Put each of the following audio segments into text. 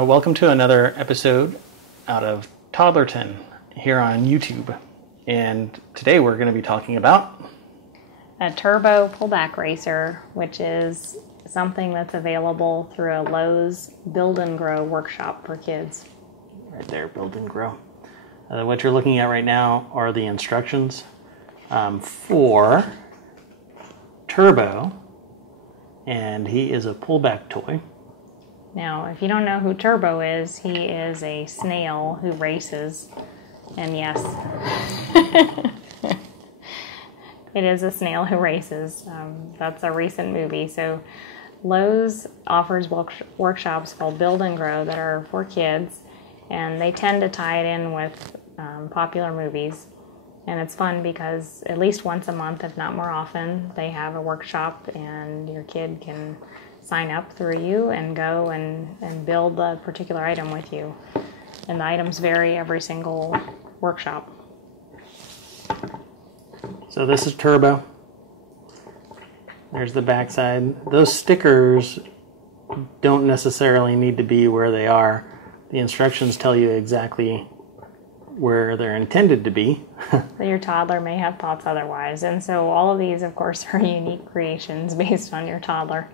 Welcome to another episode out of Toddlerton here on YouTube. And today we're going to be talking about a turbo pullback racer, which is something that's available through a Lowe's Build and Grow workshop for kids. right there, Build and Grow. What you're looking at right now are the instructions for Turbo, and he is a pullback toy. Now, if you don't know who Turbo is, he is a snail who races. And yes, it is a snail who races. That's a recent movie. So Lowe's offers workshops called Build and Grow that are for kids, and they tend to tie it in with popular movies. And it's fun because at least once a month, if not more often, they have a workshop and your kid can sign up through you and go and build a particular item with you. And the items vary every single workshop. So this is Turbo. There's the backside. Those stickers don't necessarily need to be where they are. The instructions tell you exactly where they're intended to be. So your toddler may have thoughts otherwise. And so all of these, of course, are unique creations based on your toddler.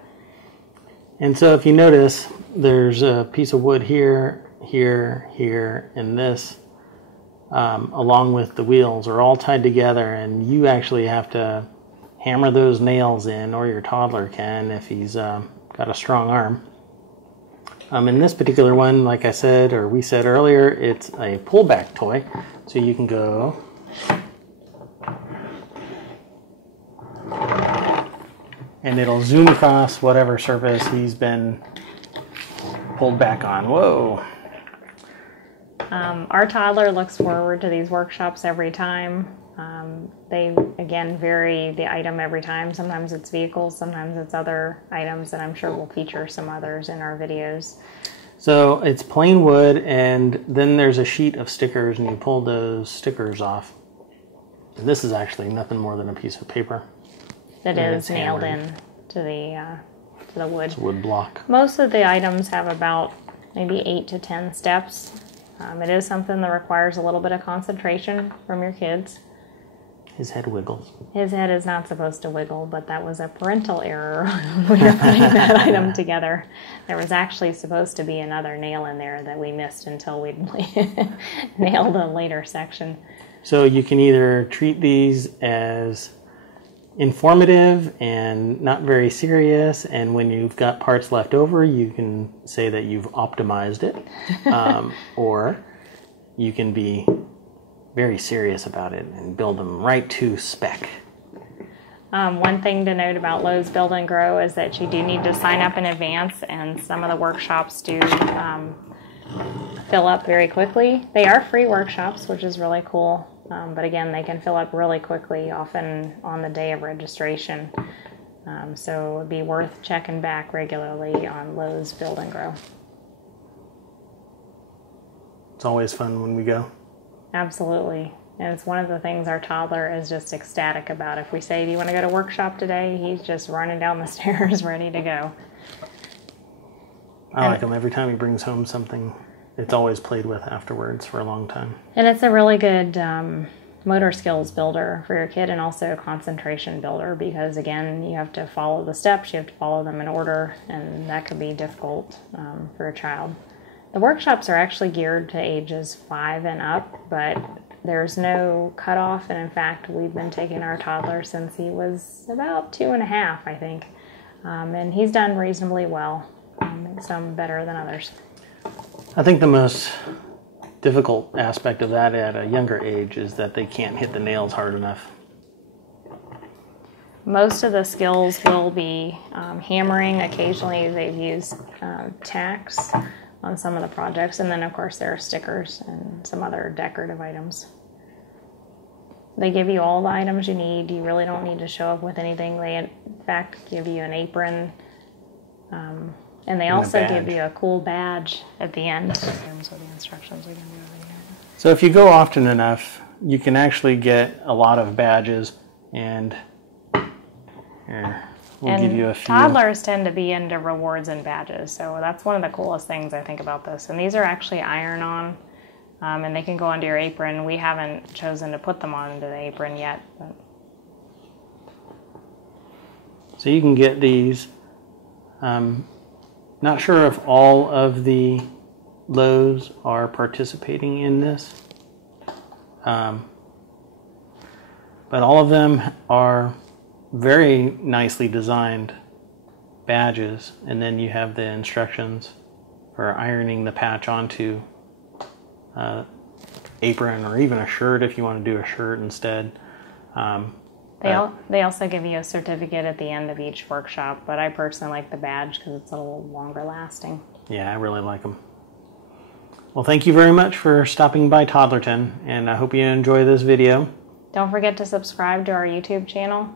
And so if you notice, there's a piece of wood here, here, here, and this, along with the wheels, are all tied together, and you actually have to hammer those nails in, or your toddler can if he's got a strong arm. In this particular one, like I said, or we said earlier, it's a pullback toy, so you can go and it'll zoom across whatever surface he's been pulled back on. Whoa! Our toddler looks forward to these workshops every time. They, again, vary the item every time. Sometimes it's vehicles, sometimes it's other items, and I'm sure we'll feature some others in our videos. So it's plain wood, and then there's a sheet of stickers, and you pull those stickers off. And this is actually nothing more than a piece of paper That is nailed in to the wood. It's a wood block. Most of the items have about maybe 8 to 10 steps. It is something that requires a little bit of concentration from your kids. His head wiggles. His head is not supposed to wiggle, but that was a parental error when we were putting that item together. There was actually supposed to be another nail in there that we missed until we nailed a later section. So you can either treat these as informative and not very serious, and when you've got parts left over, you can say that you've optimized it, or you can be very serious about it and build them right to spec. One thing to note about Lowe's Build and Grow is that you do need to sign up in advance, and some of the workshops do fill up very quickly. They are free workshops, which is really cool, but again, they can fill up really quickly, often on the day of registration. So it would be worth checking back regularly on Lowe's Build and Grow. It's always fun when we go. Absolutely. And it's one of the things our toddler is just ecstatic about. If we say, do you want to go to workshop today? He's just running down the stairs ready to go. I like him. Every time he brings home something, it's always played with afterwards for a long time. And it's a really good motor skills builder for your kid, and also a concentration builder, because again, you have to follow the steps, you have to follow them in order, and that could be difficult for a child. The workshops are actually geared to ages 5 and up, but there's no cutoff, and in fact, we've been taking our toddler since he was about 2.5, I think, and he's done reasonably well, some better than others. I think the most difficult aspect of that at a younger age is that they can't hit the nails hard enough. Most of the skills will be hammering. Occasionally they've used tacks on some of the projects, and then of course there are stickers and some other decorative items. They give you all the items you need. You really don't need to show up with anything. They in fact give you an apron, and they also give you a cool badge at the end. So the instructions are going to be over here. So if you go often enough, you can actually get a lot of badges, and here, We'll and give you a few. toddlers tend to be into rewards and badges, so that's one of the coolest things I think about this. And these are actually iron-on, and they can go onto your apron. We haven't chosen to put them onto the apron yet. But. So you can get these. Not sure if all of the Lowe's are participating in this. But all of them are very nicely designed badges, and then you have the instructions for ironing the patch onto apron, or even a shirt if you want to do a shirt instead. They also give you a certificate at the end of each workshop, but I personally like the badge because it's a little longer lasting. Yeah, I really like them. Well, thank you very much for stopping by Toddlerton, and I hope you enjoy this video. Don't forget to subscribe to our YouTube channel.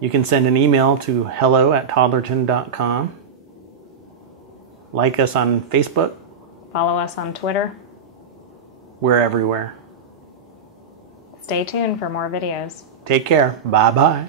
You can send an email to hello@toddlerton.com. Like us on Facebook. Follow us on Twitter. We're everywhere. Stay tuned for more videos. Take care. Bye-bye.